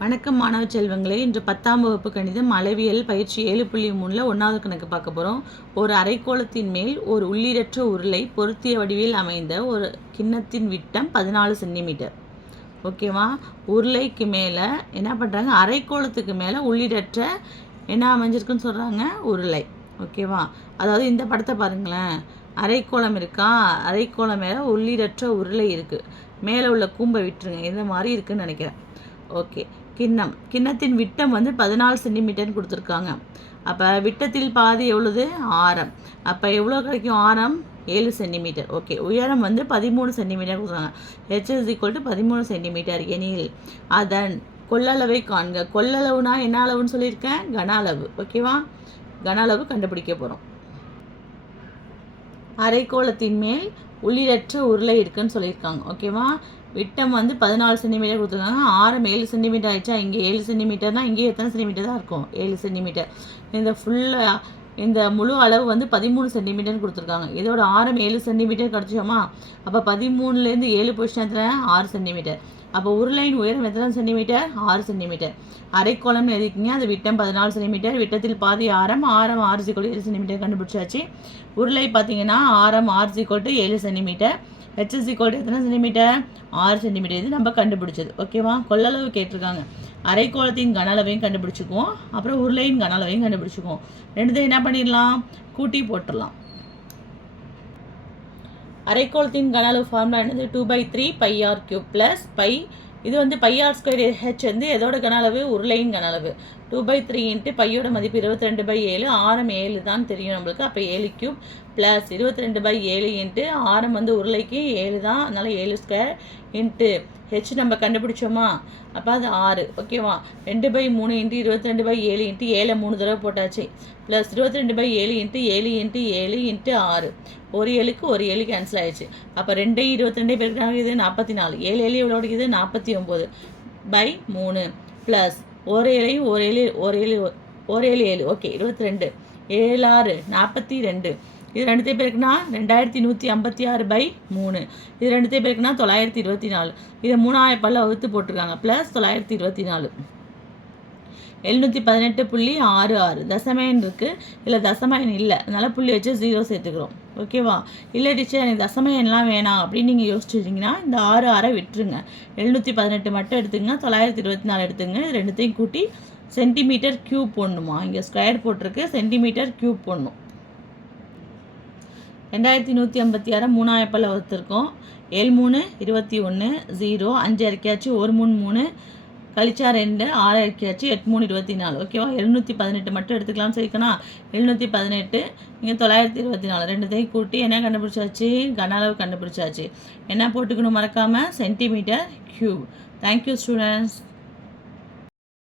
வணக்கம் மாணவ செல்வங்களே இன்று பத்தாம் வகுப்பு கணிதம் அளவியல் பயிற்சி ஏழு புள்ளி மூணில் ஒன்றாவது கணக்கு பார்க்க போகிறோம் ஒரு அரைக்கோளத்தின் மேல் ஒரு உள்ளீரற்ற உருளை பொருத்திய வடிவில் அமைந்த ஒரு கிண்ணத்தின் விட்டம் பதினாலு சென்டிமீட்டர். ஓகேவா? உருளைக்கு மேலே என்ன பண்ணுறாங்க அரைக்கோளத்துக்கு மேலே உள்ளீரற்ற என்ன அமைஞ்சிருக்குன்னு சொல்கிறாங்க உருளை. ஓகேவா? அதாவது இந்த படத்தை பாருங்களேன். அரைக்கோளம் இருக்கா? அரைக்கோளம் மேலே உள்ளீரற்ற உருளை இருக்குது மேலே உள்ள கூம்பை விட்டுருங்க. இந்த மாதிரி இருக்குன்னு நினைக்கிறேன். ஓகே. கிண்ணம். கிண்ணத்தின் விட்டம் வந்து பதினாலு சென்டிமீட்டர்னு கொடுத்துருக்காங்க. அப்போ விட்டத்தில் பாதி எவ்வளோது ஆரம். அப்போ எவ்வளோ கிடைக்கும்? ஆரம் ஏழு சென்டிமீட்டர். ஓகே. உயரம் வந்து பதிமூணு சென்டிமீட்டர் கொடுக்குறாங்க ஹெச் இஸ் ஈக்குவல் டு பதிமூணு சென்டிமீட்டர். எனில் அதன் கொள்ளளவை காண்க. கொள்ளளவுனா என்ன அளவுன்னு சொல்லியிருக்கேன்? கன அளவு. ஓகேவா? கன அளவு கண்டுபிடிக்க போகிறோம் அரைக்கோளத்தின் மேல் உள்ளிரற்ற உருளை இருக்குன்னு சொல்லியிருக்காங்க. ஓகேவா? விட்டம் வந்து பதினாலு சென்டிமீட்டர் கொடுத்துருக்காங்க. ஆரம் ஏழு சென்டிமீட்டர் ஆயிடுச்சா? இங்கே ஏழு சென்டிமீட்டர்னால் இங்கேயும் எத்தனை சென்டிமீட்டர் தான் இருக்கும்? ஏழு சென்டிமீட்டர். இந்த ஃபுல்லாக இந்த முழு அளவு வந்து பதிமூணு சென்டிமீட்டர்னு கொடுத்துருக்காங்க. இதோட ஆரம் ஏழு சென்டிமீட்டர் கிடச்சோமா அப்போ பதிமூணுலேருந்து ஏழு பொசிஷன் ஆறு சென்டிமீட்டர். அப்போ உருளையின் உயரம் எத்தனை சென்டிமீட்டர் ஆறு சென்டிமீட்டர் அரைக்கோளம்னு எழுதிக்கிங்க அது விட்டம் பதினாலு சென்டிமீட்டர் விட்டத்தில் பாதி ஆரம் ஆரம் ஆறு சிக்கோட்டு ஏழு சென்டிமீட்டர் கண்டுபிடிச்சாச்சு. உருளை பார்த்தீங்கன்னா ஆரம் ஆறு சிக்கோட்டு ஏழு சென்டிமீட்டர் ஹெச்எஸ் ஈக்குவல் எத்தனை சென்டிமீட்டர் ஆறு சென்டிமீட்டர் இது நம்ம கண்டுபிடிச்சது. ஓகேவா கொள்ளளவு கேட்டிருக்காங்க. அரைக்கோளத்தின் கன அளவையும் கண்டுபிடிச்சிக்குவோம். அப்புறம் உருளையின் கன அளவையும் கண்டுபிடிச்சிக்குவோம். ரெண்டுத்தையும் என்ன பண்ணிடலாம்? கூட்டி போட்டுடலாம். அரைக்கோளத்தின் கன அளவு ஃபார்முலா என்னது? Two by three pi r cube plus pi இது வந்து பை ஆர் ஸ்கொயர் ஹெச் வந்து எதோட கன அளவு? உருளையின் கன அளவு. டூ பை த்ரீ இன்ட்டு பையோட மதிப்பு இருபத்தி ரெண்டு பை ஏழு ஆரம் ஏழு தான் தெரியும் நம்மளுக்கு. அப்போ ஏழு கியூப் ப்ளஸ் இருபத்தி ரெண்டு பை ஏழு இன்ட்டு ஆரம் வந்து உருளைக்கு ஏழு தான். அதனால் ஏழு ஸ்கொயர் இன்ட்டு ஹெச் நம்ம கண்டுபிடிச்சோமா? அப்போ அது ஆறு. ஓகேவா ரெண்டு பை மூணு இன்ட்டு இருபத்தி ரெண்டு பை ஏழு இன்ட்டு ஏழை மூணு தடவை போட்டாச்சு. ப்ளஸ் இருபத்தி ரெண்டு பை ஏழு இன்ட்டு ஏழு இன்ட்டு ஏழு இன்ட்டு ஆறு. ஒரு ஏழுக்கு ஒரு ஏழு கேன்சல் ஆயிடுச்சு. அப்போ ரெண்டே இருபத்தி ரெண்டே பேருக்கு இது நாற்பத்தி நாலு. ஏழு ஏழு எவ்வளோ இது நாற்பத்தி ஒம்பது பை மூணு ப்ளஸ் ஒரு ஏழையும் ஒரு இலை ஒரு இலை ஒரு ஏழு ஏழு. ஓகே இருபத்தி ரெண்டு ஏழு ஆறு நாற்பத்தி ரெண்டு இது ரெண்டுத்தையும் பேருக்குன்னா ரெண்டாயிரத்தி நூற்றி ஐம்பத்தி ஆறு பை மூணு. இது ரெண்டுத்தையும் பேருக்குன்னா தொள்ளாயிரத்தி இருபத்தி நாலு. இதை மூணாயிரம் பல்ல வகுத்து போட்டிருக்காங்க. ப்ளஸ் தொள்ளாயிரத்தி இருபத்தி நாலு. எழுநூற்றி பதினெட்டு புள்ளி ஆறு ஆறு. தசமயன் இருக்குது இல்லை தசமயன் இல்லை. அதனால் புள்ளி வச்சு ஜீரோ சேர்த்துக்கிறோம். ஓகேவா இல்லை டீச்சர் எனக்கு தசமயன்லாம் வேணாம் அப்படின்னு நீங்கள் யோசிச்சிருந்தீங்கன்னா இந்த ஆறு ஆறை விட்டுருங்க. எழுநூற்றி பதினெட்டு மட்டும் எடுத்துங்க தொள்ளாயிரத்தி இருபத்தி நாலு எடுத்துங்க இது ரெண்டுத்தையும் கூட்டி சென்டிமீட்டர் க்யூப் போடணுமா? இங்கே ஸ்கொயர் போட்டிருக்கு. சென்டிமீட்டர் க்யூப் போடணும். ரெண்டாயிரத்தி நூற்றி ஐம்பத்தி ஆறு மூணாயிரப்பில் பல்ல ஏழு மூணு இருபத்தி ஒன்று ஜீரோ அஞ்சு இறக்கியாச்சு. ஒரு மூணு மூணு. கழிச்சா ரெண்டு ஆறு இறக்கியாச்சு எட்டு மூணு இருபத்தி நாலு ஓகேவா? எழுநூற்றி பதினெட்டு மட்டும் எடுத்துக்கலாம்னு சொல்லிக்கணும் எழுநூற்றி பதினெட்டு. இங்கே தொள்ளாயிரத்தி இருபத்தி நாலு ரெண்டுத்தையும் கூட்டி என்ன கண்டுபிடிச்சாச்சு? கன அளவு கண்டுபிடிச்சாச்சு. என்ன போட்டுக்கணும் மறக்காமல் சென்டிமீட்டர் க்யூப். Thank you students